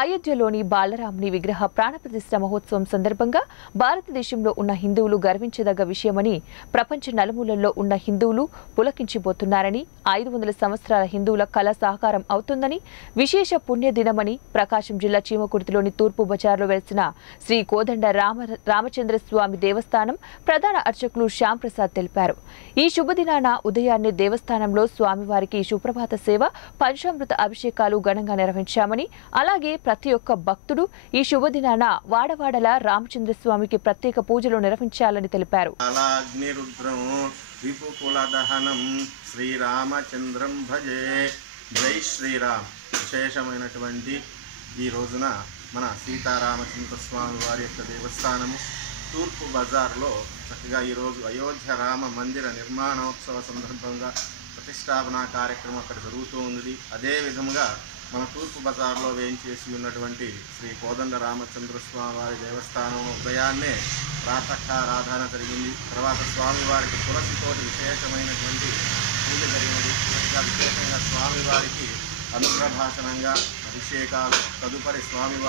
అయోధ్యలోని బాలరాముని విగ్రహ ప్రాణప్రతిష్ఠ మహోత్సవం సందర్భంగా భారతదేశంలో ఉన్న హిందువులు గర్వించదగ్గ విషయమని ప్రపంచ నలుమూలల్లో ఉన్న హిందువులు పులకించిపోతున్నారని 500 సంవత్సరాల హిందువుల కళ సాకారం అవుతుందని విశేష పుణ్యదినమని ప్రకాశం జిల్లా చీమకుర్తిలోని తూర్పు బజార్లో వెలిసిన శ్రీ కోదండ రామచంద్ర స్వామి దేవస్థానం ప్రధాన అర్చకులు శ్యామ్ ప్రసాద్ తెలిపారు. ఈ శుభదినాన ఉదయాన్నే దేవస్థానంలో స్వామివారికి సుప్రభాత సేవ పంచామృత అభిషేకాలు ఘనంగా నిర్వహించామని అలాగే ప్రతి ఒక్క భక్తుడు ఈ శుభదినాన వాడవాడల రామచంద్రస్వామికి ప్రత్యేక పూజలు నిర్వహించాలని తెలిపారు. శ్రీరామచంద్రం భజే. జై శ్రీరామ్. విశేషమైనటువంటి ఈ రోజున మన సీతారామచంద్ర స్వామి వారి యొక్క దేవస్థానము తూర్పు బజార్లో చక్కగా ఈరోజు అయోధ్య రామ మందిర నిర్మాణోత్సవ సందర్భంగా ప్రతిష్టాపన కార్యక్రమం అక్కడ జరుగుతూ ఉంది. అదే విధముగా మన తూర్పు బజార్లో వేయించేసి ఉన్నటువంటి శ్రీ కోదండ రామచంద్ర స్వామి వారి దేవస్థానం ఉదయాన్నే ప్రాతకారాధన జరిగింది. తర్వాత స్వామివారికి తులసితోటి విశేషమైనటువంటి పూజ జరిగినది. విశేషంగా స్వామివారికి అనుగ్రహ భాషణంగా అభిషేకాలు తదుపరి స్వామివారి